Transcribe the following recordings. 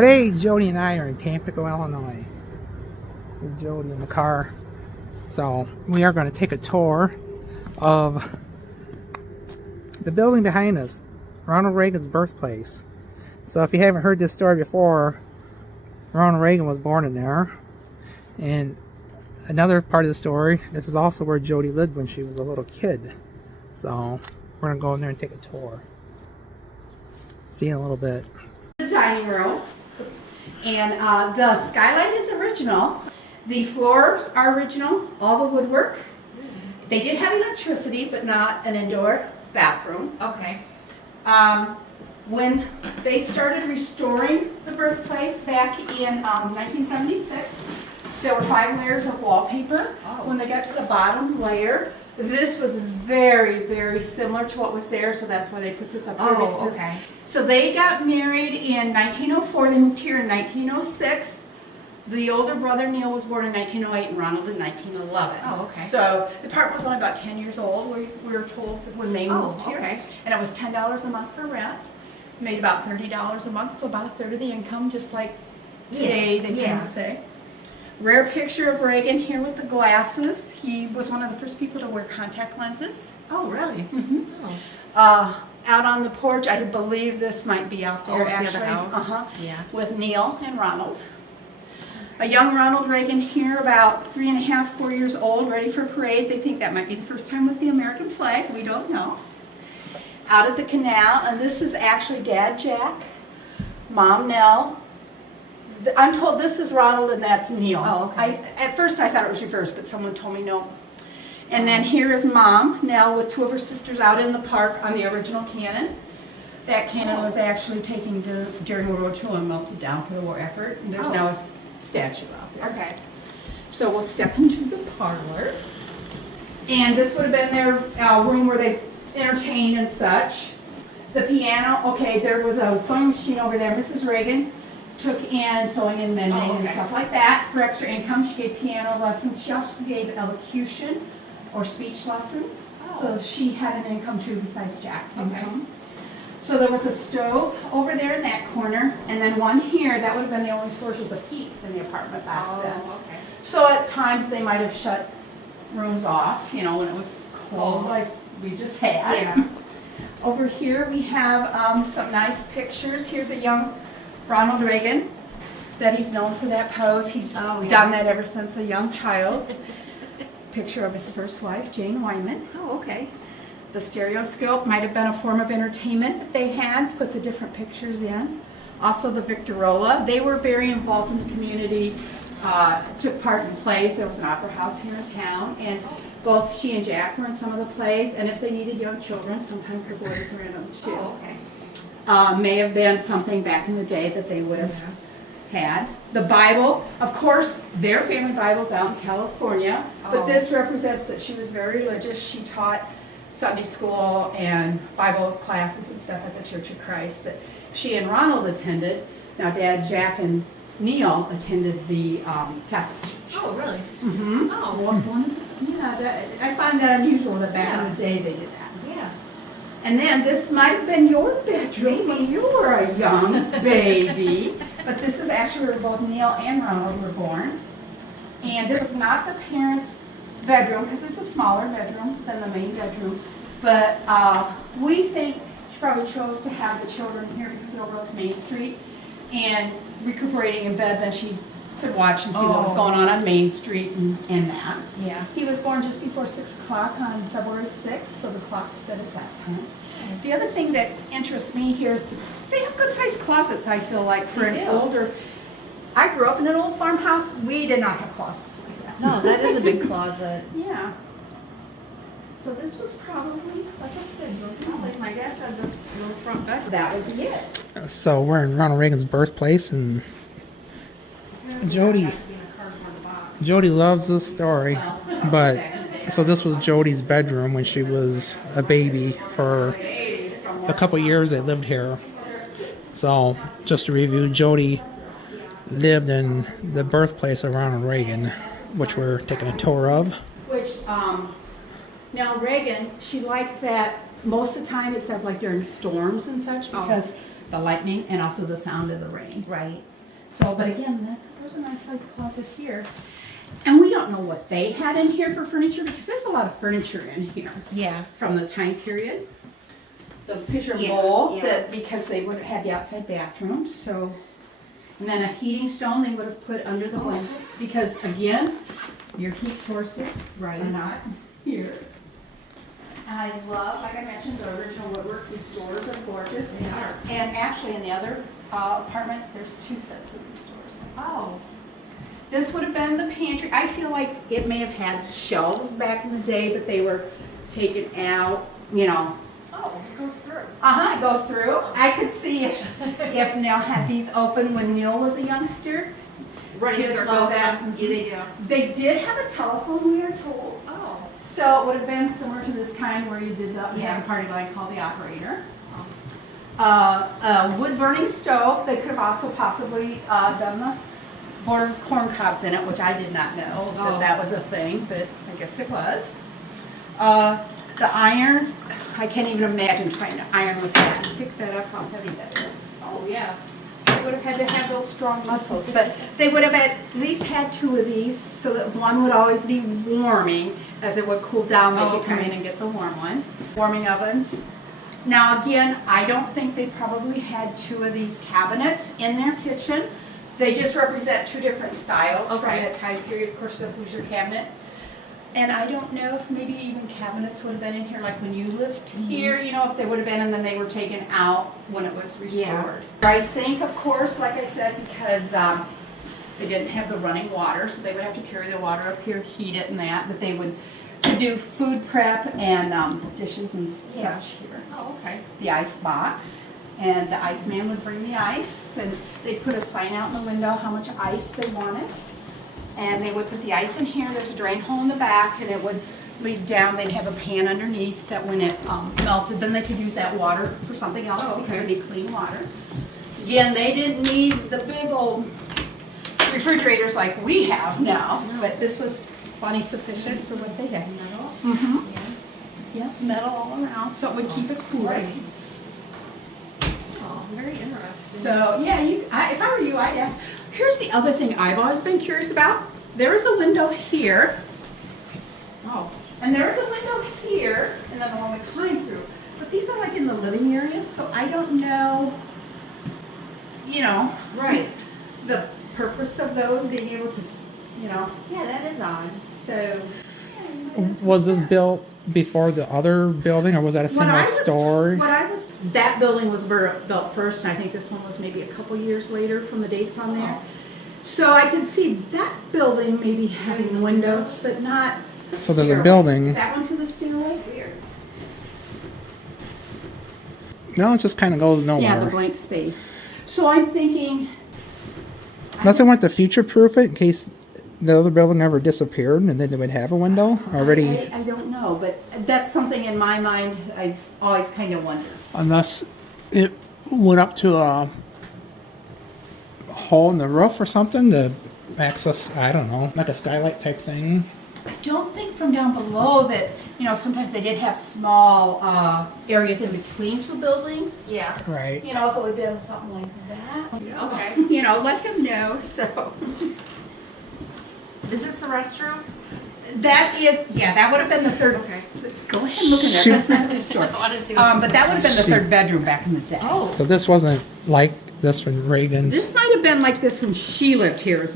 Today, Jodie and I are in Tampico, Illinois. With Jodie in the car. So, we are going to take a tour of the building behind us, Ronald Reagan's birthplace. So, if you haven't heard this story before, Ronald Reagan was born in there. And another part of the story, this is also where Jodie lived when she was a little kid. So, we're going to go in there and take a tour. See you in a little bit. The dining room, and the skylight is original. The floors are original, all the woodwork. They did have electricity, but not an indoor bathroom. Okay. When they started restoring the birthplace back in 1976, there were 5 layers of wallpaper. Oh. When they got to the bottom layer, this was very, very similar to what was there, so that's why they put this up here. Oh, okay. So they got married in 1904. They moved here in 1906. The older brother, Neil, was born in 1908 and Ronald in 1911. Oh, okay. So the apartment was only about 10 years old, we were told, when they moved here. Okay. And it was $10 a month for rent. Made about $30 a month, so about a third of the income, just like today, they kind of say. Rare picture of Reagan here with the glasses. He was one of the first people to wear contact lenses. Oh, really? Mm-hmm. Oh. Out on the porch, I believe this might be out there actually. The house. Yeah. With Neil and Ronald. A young Ronald Reagan here, about 3.5, 4 years old, ready for parade. They think that might be the first time with the American flag. We don't know. Out at the canal, and this is actually Dad Jack, Mom Nell. I'm told this is Ronald and that's Neil. Oh, okay. At first I thought it was reversed, but someone told me no. And then here is Mom, Nell, with 2 of her sisters out in the park on the original cannon. That cannon was actually taken during World War II and melted down for the war effort. And there's now a statue out there. Okay. So we'll step into the parlor. And this would have been their room where they entertained and such. The piano, okay, there was a sewing machine over there. Mrs. Reagan took in sewing and mending and stuff like that for extra income. She gave piano lessons. She also gave elocution or speech lessons. So she had an income too besides Jack's income. So there was a stove over there in that corner, and then one here. That would have been the only sources of heat in the apartment back then. Okay. So at times they might have shut rooms off, you know, when it was cold like we just had. Yeah. Over here we have some nice pictures. Here's a young Ronald Reagan that he's known for that pose. He's done that ever since a young child. Picture of his first wife, Jane Wyman. Oh, okay. The stereoscope might have been a form of entertainment that they had, put the different pictures in. Also the Victrola. They were very involved in the community, took part in plays. There was an opera house here in town, and both she and Jack were in some of the plays, and if they needed young children, sometimes the boys were in them too. Oh, okay. May have been something back in the day that they would have had. The Bible, of course, their family Bible's out in California, but this represents that she was very religious. She taught Sunday school and Bible classes and stuff at the Church of Christ that she and Ronald attended. Now Dad, Jack, and Neil attended the Catholic Church. Oh, really? Mm-hmm. Oh. I find that unusual that back in the day they did that. Yeah. And then this might have been your bedroom when you were a young baby. But this is actually where both Neil and Ronald were born. And this was not the parents' bedroom, because it's a smaller bedroom than the main bedroom. But we think she probably chose to have the children here because it overlooked Main Street. And recuperating in bed, then she could watch and see what was going on Main Street and that. Yeah. He was born just before 6 o'clock on February 6th, so the clock was set at that time. The other thing that interests me here is they have good-sized closets, I feel like, for an older... I grew up in an old farmhouse. We did not have closets like that. No, that is a big closet. Yeah. So this was probably, like I said, Like my dad said, the little front bedroom. that would be it. So we're in Ronald Reagan's birthplace, and Jodie loves this story, but so this was Jodie's bedroom when she was a baby. For a couple years they lived here. So just to review, Jodie lived in the birthplace of Ronald Reagan, which we're taking a tour of. Which, now Reagan, she liked that most of the time, except like during storms and such, because the lightning and also the sound of the rain. Right. So, but again, there's a nice sized closet here. And we don't know what they had in here for furniture because there's a lot of furniture in here Yeah. from the time period. The pitcher Yeah, bowl, yeah. that because they would have had the outside bathroom, so. And then a heating stone they would have put under the blankets because again, your heat sources Right. are not here. And I love, like I mentioned, the original woodwork. These doors are gorgeous. They are. And actually in the other apartment, there's 2 sets of these doors. Oh. This would have been the pantry. I feel like it may have had shelves back in the day, but they were taken out, you know. Oh, it goes through. It goes through. I could see if Neil had these open when Neil was a youngster. Running Kids circles. love that. Yeah, they do. They did have a telephone, we are told. Oh. So it would have been similar to this kind where you did the Yeah. had a party line called the operator. A wood burning stove. They could have also possibly done the corn cobs in it, which I did not know that was a thing, but I guess it was. The irons, I can't even imagine trying to iron with that. Pick that up, how heavy that is. Oh, yeah. They would have had to have those strong muscles, but they would have at least had 2 of these so that one would always be warming. As it would cool down, they could come in and get the warm one. Warming ovens. Now again, I don't think they probably had 2 of these cabinets in their kitchen. They just represent 2 different styles from Okay. that time period. Of course, the Hoosier cabinet. And I don't know if maybe even cabinets would have been in here, like when you lived here, you know, if they would have been, and then they were taken out when it was restored. Rice sink, of course, like I said, because they didn't have the running water, so they would have to carry the water up here, heat it and that, but they would do food prep and dishes and such here. Oh, okay. The ice box, and the iceman would bring the ice, and they'd put a sign out in the window how much ice they wanted. And they would put the ice in here. There's a drain hole in the back, and it would lead down. They'd have a pan underneath that when it melted, then they could use that water for something else because it'd be clean water. Again, they didn't need the big old refrigerators like we have now, but this was plenty sufficient for what they had. Metal. Mm-hmm. Yeah. Yep, metal all around, so it would keep it cool. Right. Oh, very interesting. So yeah, if I were you, I'd ask. Here's the other thing I've always been curious about. There is a window here. Oh. And there's a window here, and then the one we climb through. But these are like in the living area, so I don't know, you know, Right. the purpose of those being able to, you know. Yeah, that is odd. So. Was this built before the other building, or was that a similar story? That building was built first, and I think this one was maybe a couple years later from the dates on there. So I can see that building maybe having windows, but not. So there's a stairway. building. Is that one to the stairway? Weird. No, it just kind of goes nowhere. Yeah, the blank space. So I'm thinking. Unless they want to future-proof it in case the other building ever disappeared, and then they would have a window already. I don't know, but that's something in my mind I've always kind of wondered. Unless it went up to a hole in the roof or something to access, I don't know, like a skylight type thing. I don't think from down below that, you know, sometimes they did have small areas in between 2 buildings. Yeah. Right. You know, if it would have been something like that. Okay. You know, let him know, so. Is this the restroom? That is, yeah, that would have been the third. Okay. Go ahead and look in there, that's not the story. I want to see what But that would have been the Shoot. 3rd bedroom back in the day. Oh. So this wasn't like this from Reagan's. This might have been like this when she lived here.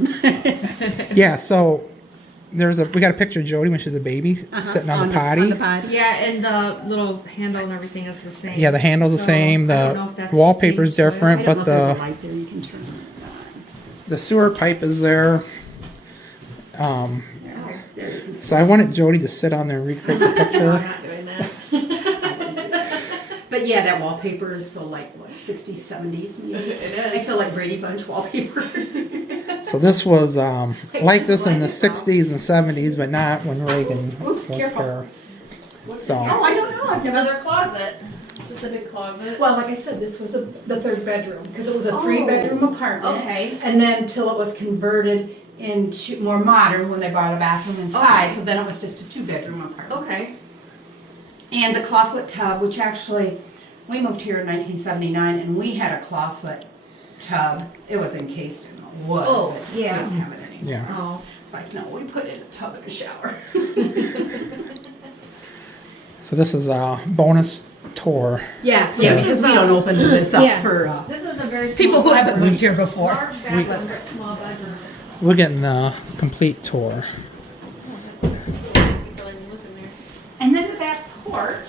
Yeah, so we got a picture of Jodie when she's a baby sitting on the potty. On the potty. Yeah, and the little handle and everything is the same. Yeah, the handle's the So, same, I don't know if the that's wallpaper's same toilet. different, I don't but know if there's a the light there you can turn it on. the sewer pipe is there. Oh, there you can see. So I wanted Jodie to sit on there and recreate the I'm picture. not doing that. But yeah, that wallpaper is so like, what, 60s, 70s? Maybe? It I is. feel like Brady Bunch wallpaper. So this was like this in the 60s and 70s, but not when Reagan Oops, was careful. there. Oh, So I don't know. I've never. Another closet. Just a big closet. Well, like I said, this was the 3rd bedroom because it was a 3-bedroom apartment. Okay. And then until it was converted into more modern when they brought a bathroom inside. Okay. So then it was just a 2-bedroom apartment. Okay. And the clawfoot tub, which actually we moved here in 1979, and we had a clawfoot tub. It was encased in wood. Oh, but yeah. We don't have it anymore. Yeah. Oh. It's like, no, we put in a tub in a shower. So this is a bonus tour. Yeah, so Yeah. because we don't open this up Yeah. for This is a very small people who haven't bedroom. lived here before. Large bathroom, but small bedroom. We're getting the complete tour. And then the back porch,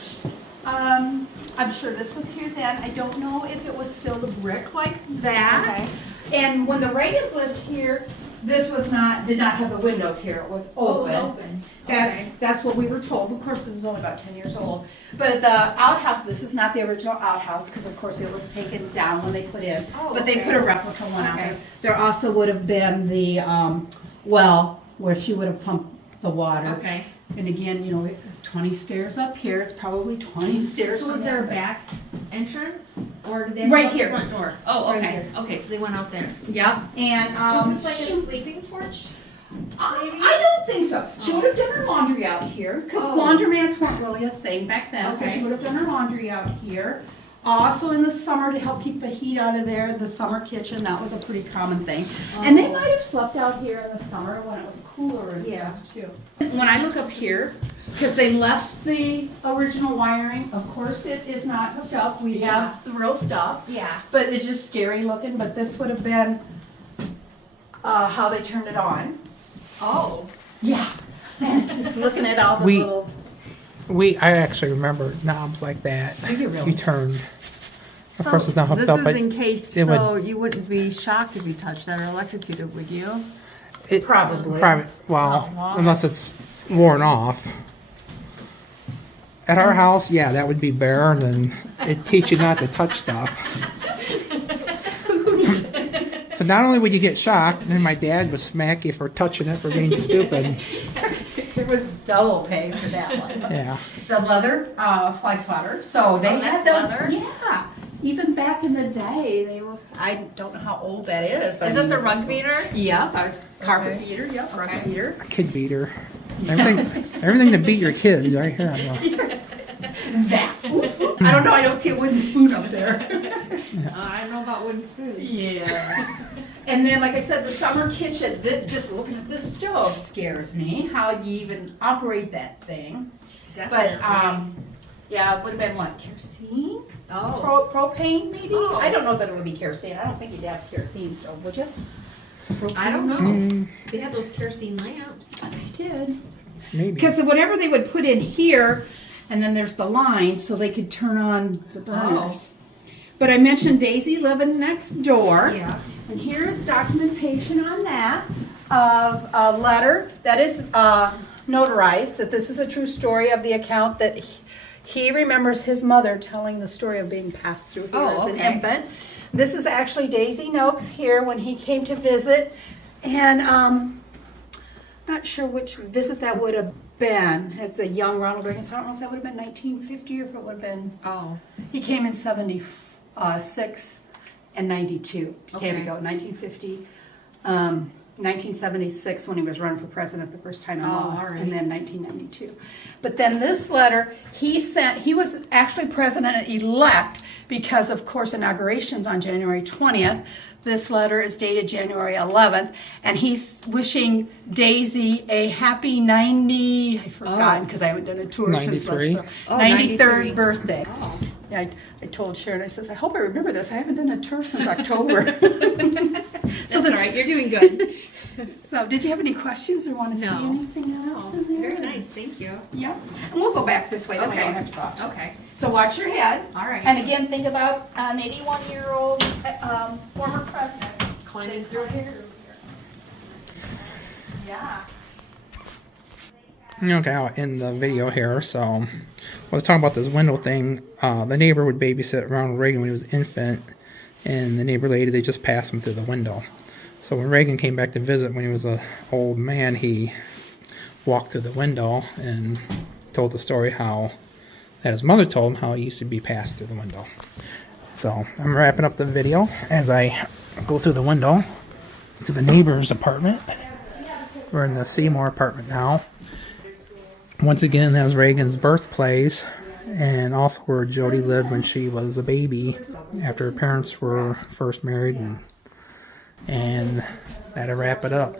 I'm sure this was here then. I don't know if it was still the brick like that. And when the Reagans lived here, this was did not have the windows here. It was Oh, open. it was open. Okay. That's what we were told. Of course, it was only about 10 years old. But at the outhouse, this is not the original outhouse because, of course, it was taken down when they put in. Oh, but they okay. put a replica one out Okay. there. There also would have been the well where she would have pumped the water. Okay. And again, 20 stairs up here. It's probably 20 stairs. So from was there a that side. back entrance, or did they have Right to go here. out the front door? Oh, Right okay. here. Okay, so they went out there. Yep. And Was this like a sleeping porch? I don't think so. She would have done her laundry out here because Oh. laundromats weren't really a thing back then. So Okay. she would have done her laundry out here. Also in the summer to help keep the heat out of there, the summer kitchen, that was a pretty common thing. And they Oh. might have slept out here in the summer when it was cooler and Yeah. stuff too. When I look up here, because they left the original wiring, of course it is not hooked up. We have the real stuff. Yeah. But it's just scary looking, but this would have been how they turned it on. Oh. Yeah. And just looking at all the We- little. I actually remember knobs like that. Do you really? You turned. So Of course, it's not hooked this up, is but in case, it would- so you wouldn't be shocked if you touched that or electrocuted, would you? it Probably. well, Oh, wow. unless it's worn off. At our house, yeah, that would be bare, and then it'd teach you not to touch stuff. So not only would you get shocked, then my dad would smack you for touching it for being stupid. It was double pay for that one. Yeah. The leather fly swatter. So they Oh, had that's those. leather? Yeah. Even back in the day, they were. I don't know how old that is. But Is this a rug beater? Yeah, I was carpet Okay. beater. Yep, rug Okay. beater. A kid beater. Everything to beat your kids right here. That. Ooh, ooh. I don't know. I don't see a wooden spoon up there. I don't know about wooden spoons. Yeah. And then, like I said, the summer kitchen, just looking at this stove scares me. How you even operate that thing. Definitely. But, yeah, it would have been what, kerosene? Oh. Propane, maybe? Oh. I don't know that it would be kerosene. I don't think you'd have a kerosene stove, would you? I don't know. Mm, They had those kerosene lamps. They did. maybe. Because whatever they would put in here, and then there's the line, so they could turn on the burners. But I mentioned Daisy living next door. Yeah. And here's documentation on that of a letter that is notarized, that this is a true story of the account that he remembers his mother telling the story of being passed through here Oh, as an okay. infant. This is actually Daisy Noakes here when he came to visit. And not sure which visit that would have been. It's a young Ronald Reagan, so I don't know if that would have been 1950 or if it would have been. Oh. He came in 76 and 92 to Okay. Tampico, 1950, 1976 when he was running for president the first time and Oh, lost, all right. and then 1992. But then this letter he was actually president-elect because, of course, inauguration's on January 20th. This letter is dated January 11th, and he's wishing Daisy a happy 90, I've forgotten because I haven't done a tour 93? since last Oh, 93rd 93. birthday. Oh. Yeah, I told Sharon, I says, I hope I remember this. I haven't done a tour since October. That's all right. You're doing good. So, did you have any questions or want to see No. anything else Oh, in there? very nice. Thank you. Yeah, and we'll go back this way. Then we Okay. don't have to talk. Okay. So watch your head. All right. And again, think about an 81-year-old former president. Climbing through here. Yeah. Okay, I'll end the video here. So, let's talk about this window thing. The neighbor would babysit Ronald Reagan when he was an infant, and the neighbor lady, they just passed him through the window. So when Reagan came back to visit when he was an old man, he walked through the window and told the story how that his mother told him how he used to be passed through the window. So I'm wrapping up the video as I go through the window to the neighbor's apartment. We're in the Seymour apartment now. Once again, that was Reagan's birthplace. and also where Jodie lived when she was a baby after her parents were first married, and that'll wrap it up.